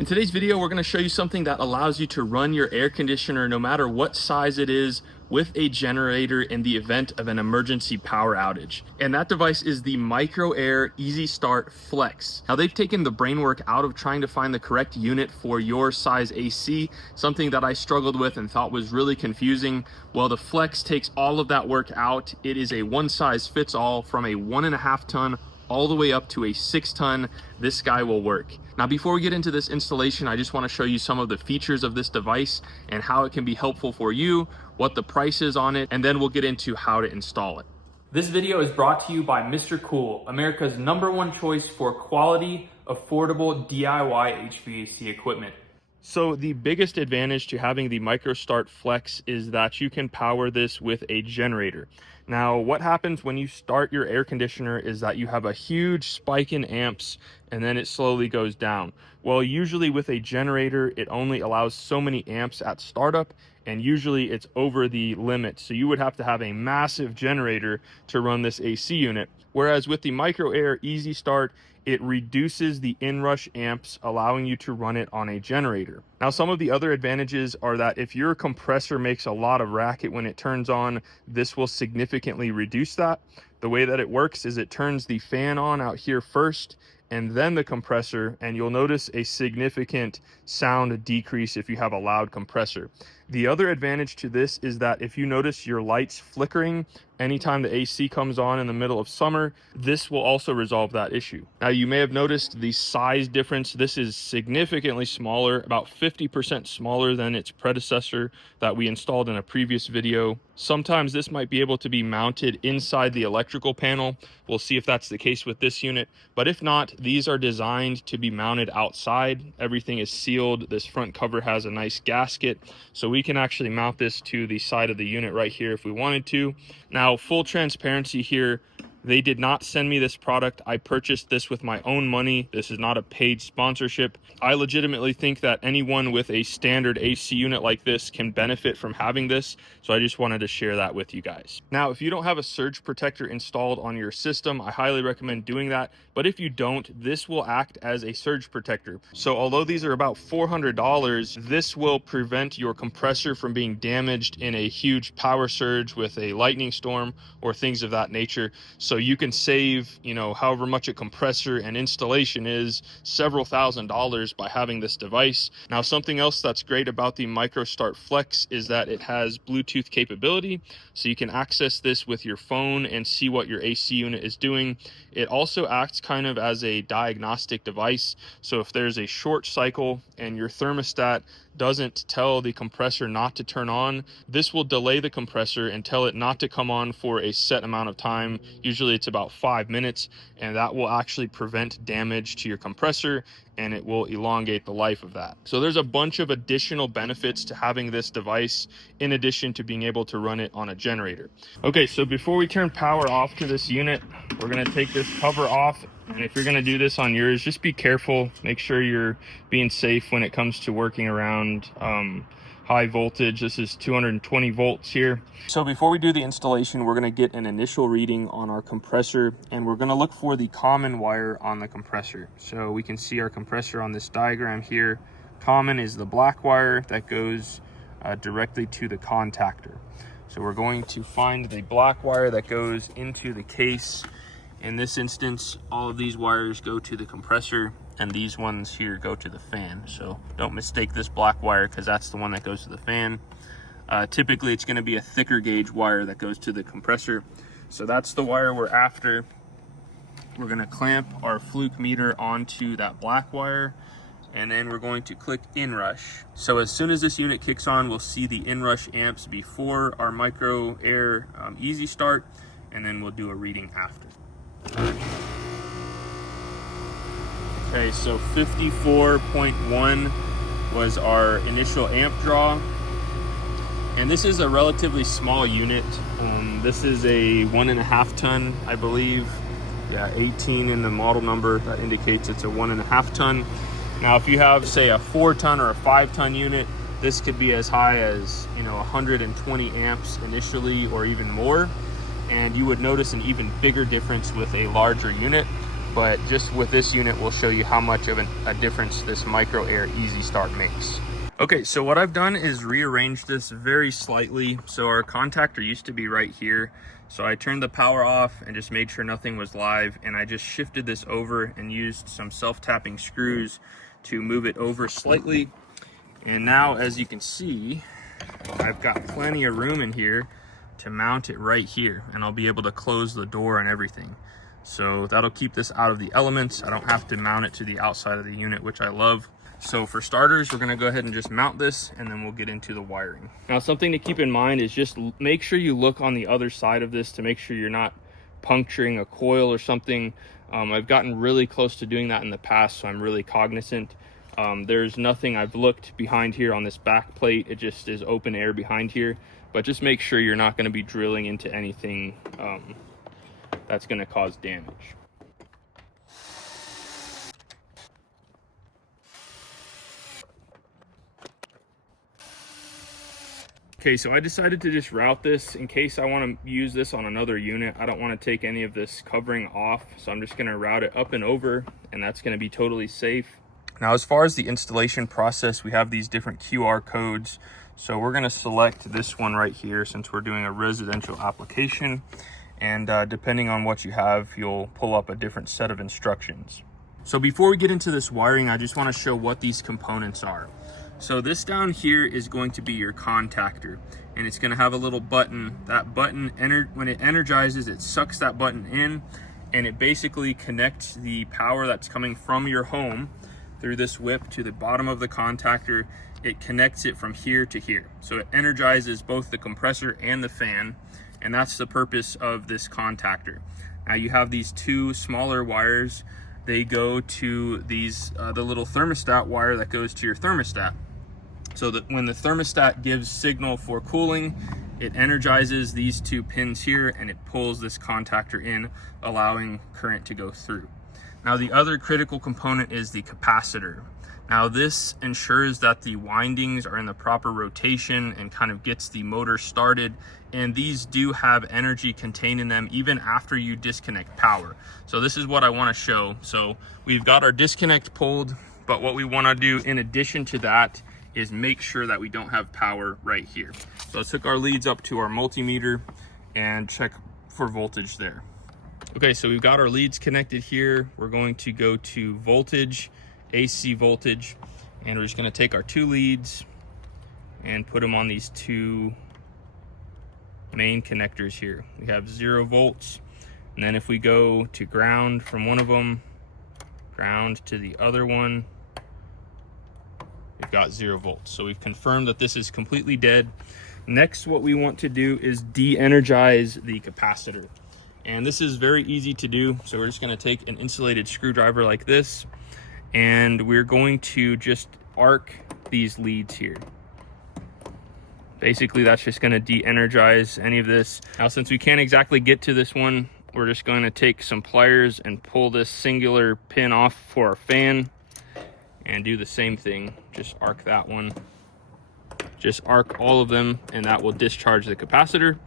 In today's video, we're going to show you something that allows you to run your air conditioner no matter what size it is with a generator in the event of an emergency power outage. And that device is the Micro Air Easy Start Flex. Now they've taken the brainwork out of trying to find the correct unit for your size AC, something that I struggled with and thought was really confusing. Well, the Flex takes all of that work out. It is a one size fits all from a 1.5 ton all the way up to a 6 ton. This guy will work. Now, before we get into this installation, I just want to show you some of the features of this device and how it can be helpful for you, what the price is on it, and then we'll get into how to install it. This video is brought to you by Mr. Cool, America's #1 choice for quality, affordable DIY HVAC equipment. So the biggest advantage to having the Micro Start Flex is that you can power this with a generator. Now, what happens when you start your air conditioner is that you have a huge spike in amps and then it slowly goes down. Well, usually with a generator, it only allows so many amps at startup, and usually it's over the limit. So you would have to have a massive generator to run this AC unit. Whereas with the Micro Air Easy Start, it reduces the inrush amps, allowing you to run it on a generator. Now, some of the other advantages are that if your compressor makes a lot of racket when it turns on, this will significantly reduce that. The way that it works is it turns the fan on out here first, and then the compressor, and you'll notice a significant sound decrease if you have a loud compressor. The other advantage to this is that if you notice your lights flickering anytime the AC comes on in the middle of summer, this will also resolve that issue. Now, you may have noticed the size difference. This is significantly smaller, about 50% smaller than its predecessor that we installed in a previous video. Sometimes this might be able to be mounted inside the electrical panel. We'll see if that's the case with this unit, but if not, these are designed to be mounted outside. Everything is sealed. This front cover has a nice gasket, so we can actually mount this to the side of the unit right here if we wanted to. Now, full transparency here, they did not send me this product. I purchased this with my own money. This is not a paid sponsorship. I legitimately think that anyone with a standard AC unit like this can benefit from having this, so I just wanted to share that with you guys. Now, if you don't have a surge protector installed on your system, I highly recommend doing that. But if you don't, this will act as a surge protector. So although these are about $400, this will prevent your compressor from being damaged in a huge power surge with a lightning storm or things of that nature. So you can save, however much a compressor and installation is, several $1,000s by having this device. Now, something else that's great about the Micro Start Flex is that it has Bluetooth capability. So you can access this with your phone and see what your AC unit is doing. It also acts kind of as a diagnostic device. So if there's a short cycle and your thermostat doesn't tell the compressor not to turn on, this will delay the compressor and tell it not to come on for a set amount of time. Usually it's about 5 minutes, and that will actually prevent damage to your compressor, and it will elongate the life of that. So there's a bunch of additional benefits to having this device in addition to being able to run it on a generator. Okay, so before we turn power off to this unit, we're gonna take this cover off. And if you're gonna do this on yours, just be careful. Make sure you're being safe when it comes to working around high voltage. This is 220 volts here. So before we do the installation, we're gonna get an initial reading on our compressor, and we're gonna look for the common wire on the compressor. So we can see our compressor on this diagram here. Common is the black wire that goes directly to the contactor. So we're going to find the black wire that goes into the case. In this instance, all of these wires go to the compressor, and these ones here go to the fan. So don't mistake this black wire, because that's the one that goes to the fan. Typically, it's going to be a thicker gauge wire that goes to the compressor. So that's the wire we're after. We're going to clamp our fluke meter onto that black wire, and then we're going to click inrush. So as soon as this unit kicks on, we'll see the inrush amps before our Micro Air Easy Start, and then we'll do a reading after. Okay, so 54.1 was our initial amp draw, and this is a relatively small unit. This is a 1.5 ton, I believe. Yeah, 18 in the model number, that indicates it's a 1.5 ton. Now, if you have, say, a 4 ton or a 5 ton unit, this could be as high as 120 amps initially, or even more. And you would notice an even bigger difference with a larger unit. but just with this unit, we'll show you how much of a difference this micro air easy start makes. Okay, so what I've done is rearrange this very slightly. So our contactor used to be right here. So I turned the power off and just made sure nothing was live. And I just shifted this over and used some self-tapping screws to move it over slightly. And now, as you can see, I've got plenty of room in here to mount it right here. And I'll be able to close the door and everything. So that'll keep this out of the elements. I don't have to mount it to the outside of the unit, which I love. So for starters, we're gonna go ahead and just mount this, and then we'll get into the wiring. Now, something to keep in mind is just make sure you look on the other side of this to make sure you're not puncturing a coil or something. I've gotten really close to doing that in the past, so I'm really cognizant. There's nothing, I've looked behind here on this back plate. It just is open air behind here, but just make sure you're not gonna be drilling into anything that's gonna cause damage. Okay, so I decided to just route this in case I want to use this on another unit. I don't want to take any of this covering off, so I'm just going to route it up and over, and that's going to be totally safe. Now, as far as the installation process, we have these different QR codes. So we're going to select this one right here since we're doing a residential application. And depending on what you have, you'll pull up a different set of instructions. So before we get into this wiring, I just want to show what these components are. So this down here is going to be your contactor, and it's going to have a little button. That button, when it energizes, it sucks that button in, and it basically connects the power that's coming from your home through this whip to the bottom of the contactor. It connects it from here to here. So it energizes both the compressor and the fan, and that's the purpose of this contactor. Now you have these two smaller wires. They go to these the little thermostat wire that goes to your thermostat. So that when the thermostat gives signal for cooling, it energizes these two pins here and it pulls this contactor in, allowing current to go through. Now the other critical component is the capacitor. Now this ensures that the windings are in the proper rotation and kind of gets the motor started. And these do have energy contained in them even after you disconnect power. So this is what I want to show. So we've got our disconnect pulled, but what we want to do in addition to that is make sure that we don't have power right here. So let's hook our leads up to our multimeter and check for voltage there. Okay, so we've got our leads connected here. We're going to go to voltage, AC voltage, and we're just going to take our two leads and put them on these two main connectors here. We have 0 volts, and then if we go to ground from one of them, ground to the other one, we've got 0 volts. So we've confirmed that this is completely dead. Next, what we want to do is de-energize the capacitor. And this is very easy to do. So we're just going to take an insulated screwdriver like this, and we're going to just arc these leads here. Basically, that's just going to de-energize any of this. Now, since we can't exactly get to this one, we're just going to take some pliers and pull this singular pin off for our fan and do the same thing. Just arc that one. Just arc all of them, and that will discharge the capacitor.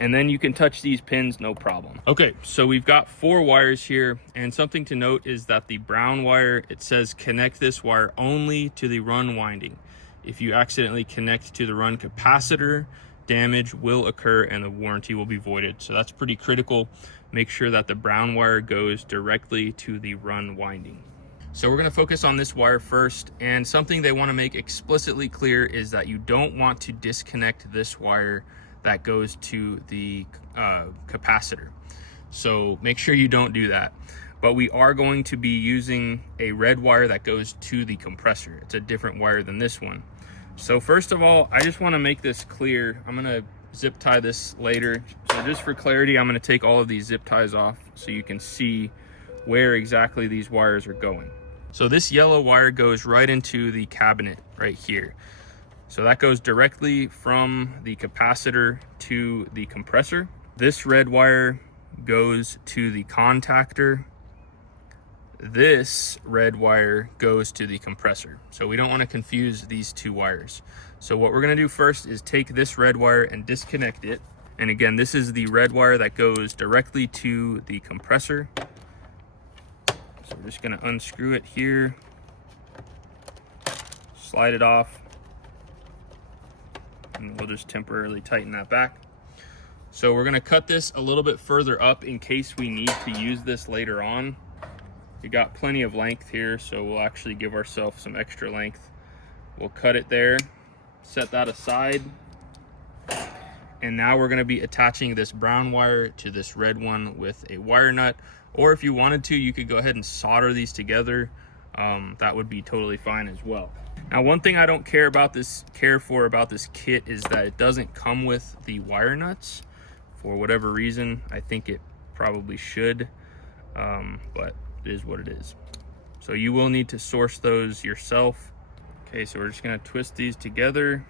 And then you can touch these pins, no problem. Okay, so we've got 4 wires here, and something to note is that the brown wire, it says connect this wire only to the run winding. If you accidentally connect to the run capacitor, damage will occur and the warranty will be voided. So that's pretty critical. Make sure that the brown wire goes directly to the run winding. So we're going to focus on this wire first, and something they want to make explicitly clear is that you don't want to disconnect this wire that goes to the capacitor. So make sure you don't do that. But we are going to be using a red wire that goes to the compressor. It's a different wire than this one. So first of all, I just want to make this clear. I'm going to zip tie this later. So just for clarity, I'm going to take all of these zip ties off so you can see where exactly these wires are going. So this yellow wire goes right into the cabinet right here. So that goes directly from the capacitor to the compressor. This red wire goes to the contactor. This red wire goes to the compressor. So we don't want to confuse these two wires. So what we're going to do first is take this red wire and disconnect it. And again, this is the red wire that goes directly to the compressor. So we're just gonna unscrew it here, slide it off, and we'll just temporarily tighten that back. So we're gonna cut this a little bit further up in case we need to use this later on. We got plenty of length here, so we'll actually give ourselves some extra length. We'll cut it there, set that aside. And now we're gonna be attaching this brown wire to this red one with a wire nut. Or if you wanted to, you could go ahead and solder these together. That would be totally fine as well. Now, one thing I don't care for about this kit is that it doesn't come with the wire nuts. For whatever reason, I think it probably should, but it is what it is. So you will need to source those yourself. Okay, so we're just gonna twist these together.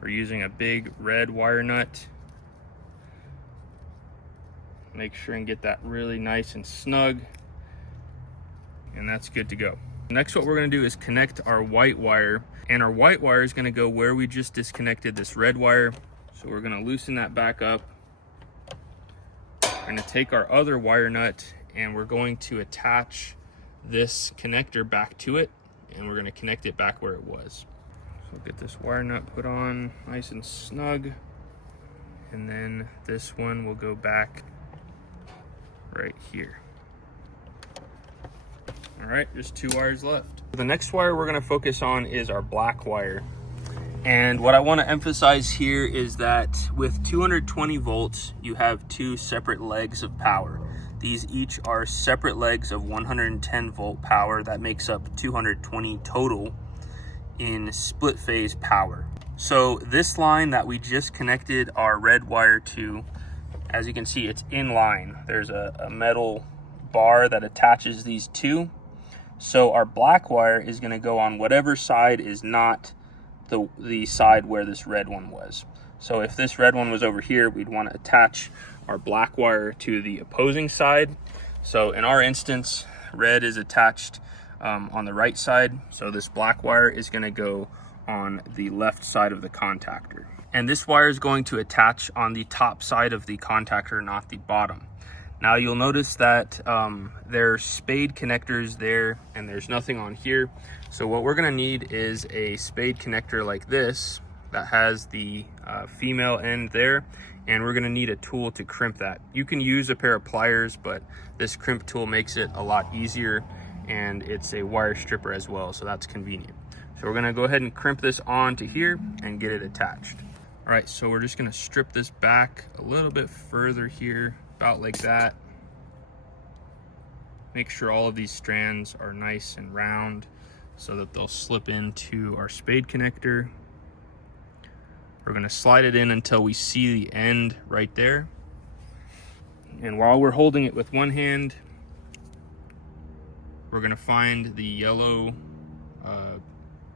We're using a big red wire nut. Make sure and get that really nice and snug, and that's good to go. Next, what we're gonna do is connect our white wire, and our white wire is gonna go where we just disconnected this red wire. So we're gonna loosen that back up. We're gonna take our other wire nut and we're going to attach this connector back to it, and we're gonna connect it back where it was. So we'll get this wire nut put on nice and snug, and then this one will go back right here. All right, just 2 wires left. The next wire we're gonna focus on is our black wire. And what I wanna emphasize here is that with 220 volts, you have 2 separate legs of power. These each are separate legs of 110 volt power. That makes up 220 total in split phase power. So this line that we just connected our red wire to, as you can see, it's in line. There's a metal bar that attaches these two. So our black wire is gonna go on whatever side is not the side where this red one was. So if this red one was over here, we'd wanna attach our black wire to the opposing side. So in our instance, red is attached on the right side. So this black wire is gonna go on the left side of the contactor. And this wire is going to attach on the top side of the contactor, not the bottom. Now you'll notice that there's spade connectors there and there's nothing on here. So what we're gonna need is a spade connector like this that has the female end there, and we're gonna need a tool to crimp that. You can use a pair of pliers, but this crimp tool makes it a lot easier, and it's a wire stripper as well, so that's convenient. So we're gonna go ahead and crimp this onto here and get it attached. All right, so we're just gonna strip this back a little bit further here, about like that. Make sure all of these strands are nice and round so that they'll slip into our spade connector. We're gonna slide it in until we see the end right there. And while we're holding it with one hand, we're gonna find the yellow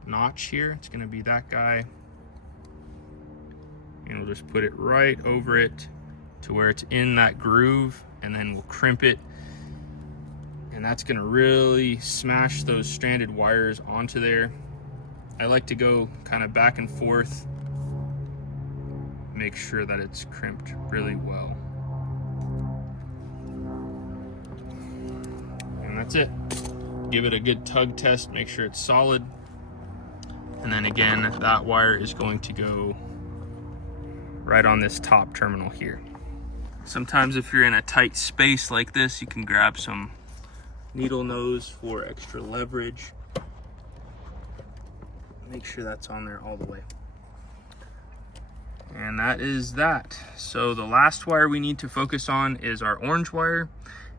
notch here. It's gonna be that guy. And we'll just put it right over it to where it's in that groove, and then we'll crimp it. And that's gonna really smash those stranded wires onto there. I like to go kind of back and forth, make sure that it's crimped really well. And that's it. Give it a good tug test, make sure it's solid. And then again, that wire is going to go right on this top terminal here. Sometimes if you're in a tight space like this, you can grab some needle nose for extra leverage. Make sure that's on there all the way. And that is that. So the last wire we need to focus on is our orange wire.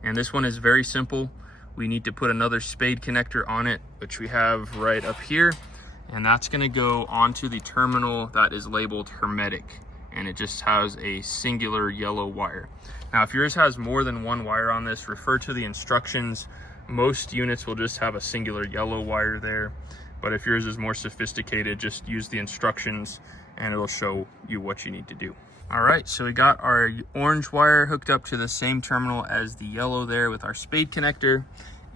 And this one is very simple. We need to put another spade connector on it, which we have right up here. And that's gonna go onto the terminal that is labeled hermetic. And it just has a singular yellow wire. Now, if yours has more than one wire on this, refer to the instructions. Most units will just have a singular yellow wire there. But if yours is more sophisticated, just use the instructions and it'll show you what you need to do. All right, so we got our orange wire hooked up to the same terminal as the yellow there with our spade connector.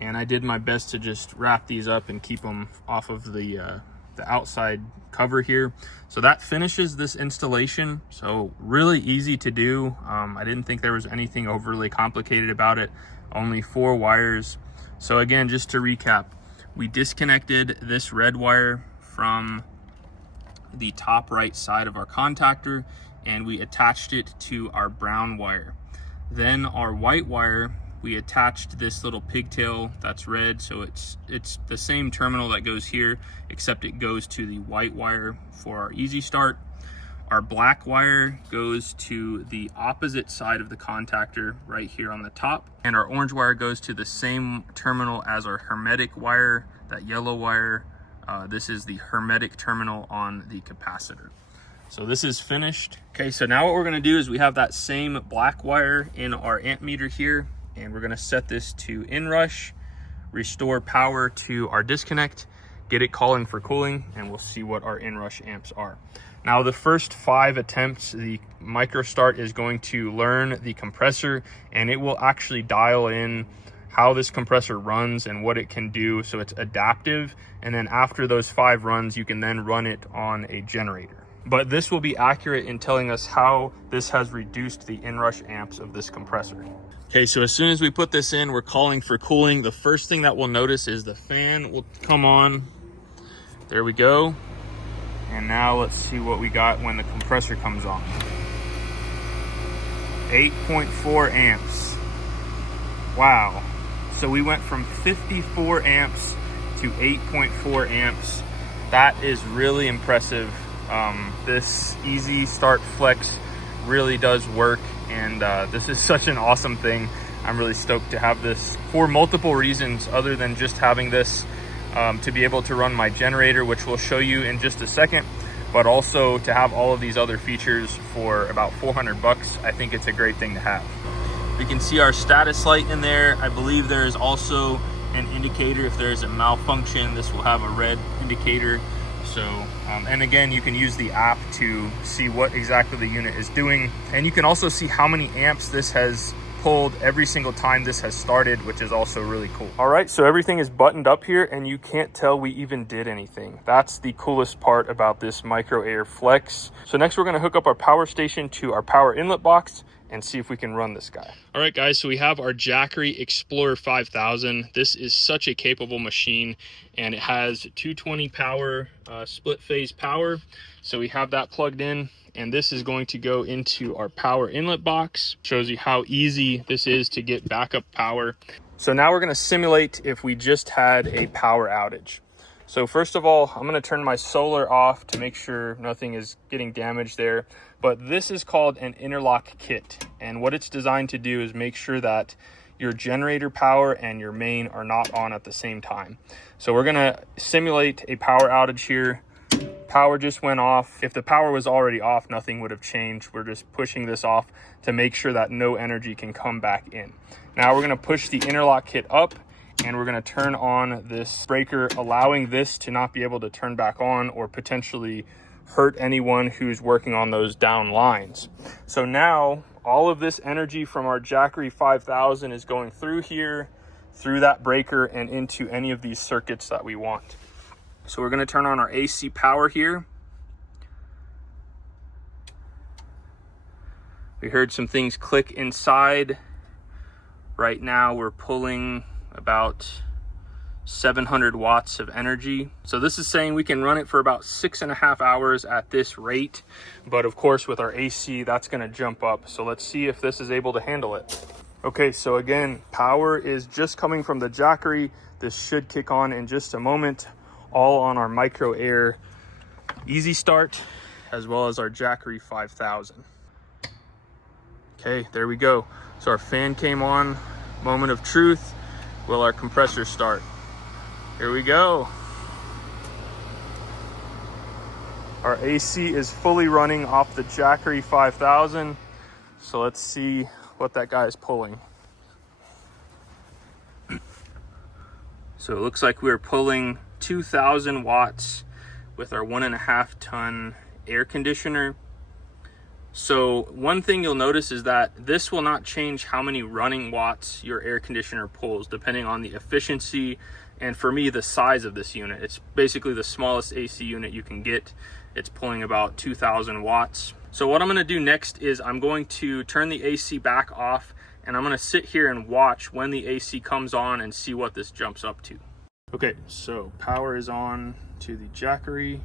And I did my best to just wrap these up and keep them off of the outside cover here. So that finishes this installation. So really easy to do. I didn't think there was anything overly complicated about it. Only 4 wires So again, just to recap, we disconnected this red wire from the top right side of our contactor and we attached it to our brown wire. Then our white wire, we attached this little pigtail that's red, so it's the same terminal that goes here, except it goes to the white wire for our easy start. Our black wire goes to the opposite side of the contactor right here on the top, and our orange wire goes to the same terminal as our hermetic wire, that yellow wire. This is the hermetic terminal on the capacitor. So this is finished. Okay, so now what we're gonna do is we have that same black wire in our amp meter here, and we're gonna set this to inrush, restore power to our disconnect, get it calling for cooling, and we'll see what our inrush amps are. Now the first 5 attempts, the micro start is going to learn the compressor, and it will actually dial in how this compressor runs and what it can do, so it's adaptive. And then after those 5 runs, you can then run it on a generator. But this will be accurate in telling us how this has reduced the inrush amps of this compressor. Okay, so as soon as we put this in, we're calling for cooling. The first thing that we'll notice is the fan will come on. There we go. And now let's see what we got when the compressor comes on. 8.4 amps. Wow. So we went from 54 amps to 8.4 amps. That is really impressive. This Easy Start Flex really does work, and this is such an awesome thing. I'm really stoked to have this for multiple reasons other than just having this to be able to run my generator, which we'll show you in just a second, but also to have all of these other features for about 400 bucks. I think it's a great thing to have. We can see our status light in there. I believe there is also an indicator. If there's a malfunction, this will have a red indicator. So, and again, you can use the app to see what exactly the unit is doing. And you can also see how many amps this has pulled every single time this has started, which is also really cool. All right, so everything is buttoned up here and you can't tell we even did anything. That's the coolest part about this Micro Air Flex. So next we're gonna hook up our power station to our power inlet box and see if we can run this guy. All right, guys, so we have our Jackery Explorer 5000. This is such a capable machine, and it has 220 power, split phase power. So we have that plugged in, and this is going to go into our power inlet box. Shows you how easy this is to get backup power. So now we're gonna simulate if we just had a power outage. So first of all, I'm gonna turn my solar off to make sure nothing is getting damaged there. But this is called an interlock kit. And what it's designed to do is make sure that your generator power and your main are not on at the same time. So we're gonna simulate a power outage here. Power just went off. If the power was already off, nothing would have changed. We're just pushing this off to make sure that no energy can come back in. Now we're gonna push the interlock kit up, and we're gonna turn on this breaker, allowing this to not be able to turn back on or potentially hurt anyone who's working on those down lines. So now all of this energy from our Jackery 5000 is going through here, through that breaker, and into any of these circuits that we want. So we're gonna turn on our AC power here. We heard some things click inside. Right now we're pulling about 700 watts of energy. So this is saying we can run it for about 6.5 hours at this rate. But of course with our AC, that's gonna jump up. So let's see if this is able to handle it. Okay, so again, power is just coming from the Jackery. This should kick on in just a moment, all on our Micro Air Easy Start, as well as our Jackery 5000. Okay, there we go. So our fan came on, moment of truth. Will our compressor start? Here we go. Our AC is fully running off the Jackery 5000. So let's see what that guy is pulling. So it looks like we're pulling 2,000 watts with our 1.5 ton air conditioner. So one thing you'll notice is that this will not change how many running watts your air conditioner pulls, depending on the efficiency and, for me, the size of this unit. It's basically the smallest AC unit you can get. It's pulling about 2,000 watts. So what I'm gonna do next is I'm going to turn the AC back off, And I'm gonna sit here and watch when the AC comes on and see what this jumps up to. Okay, so power is on to the Jackery.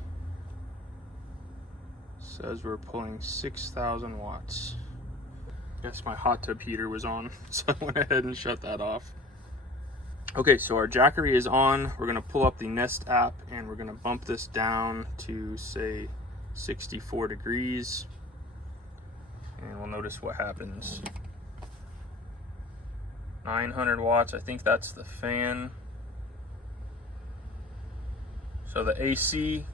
Says we're pulling 6,000 watts. Guess my hot tub heater was on, so I went ahead and shut that off. Okay, so our Jackery is on. We're gonna pull up the Nest app and we're gonna bump this down to say 64 degrees. And we'll notice what happens. 900 watts, I think that's the fan. So the AC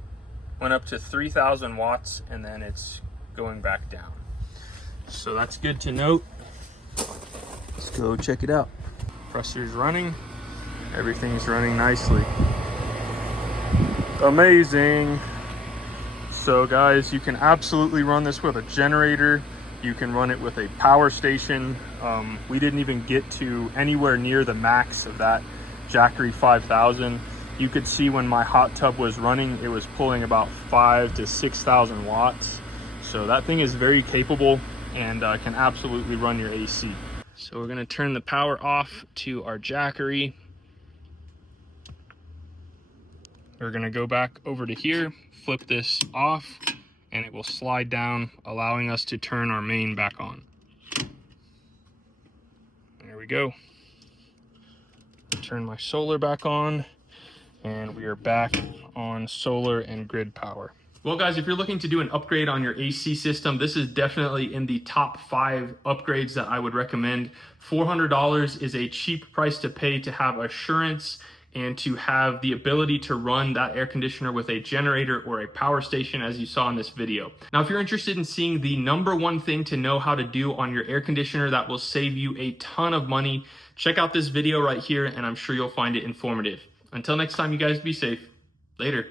went up to 3,000 watts and then it's going back down. So that's good to note. Let's go check it out. Compressor's running. Everything's running nicely. Amazing. So guys, you can absolutely run this with a generator. You can run it with a power station. We didn't even get to anywhere near the max of that Jackery 5000. You could see when my hot tub was running, it was pulling about 5,000 to 6,000 watts. So that thing is very capable and can absolutely run your AC. So we're gonna turn the power off to our Jackery. We're gonna go back over to here, flip this off, and it will slide down, allowing us to turn our main back on. There we go. Turn my solar back on, and we are back on solar and grid power. Well guys, if you're looking to do an upgrade on your AC system, this is definitely in the top 5 upgrades that I would recommend. $400 is a cheap price to pay to have assurance and to have the ability to run that air conditioner with a generator or a power station, as you saw in this video. Now, if you're interested in seeing the #1 thing to know how to do on your air conditioner that will save you a ton of money, check out this video right here, and I'm sure you'll find it informative. Until next time, you guys be safe. Later.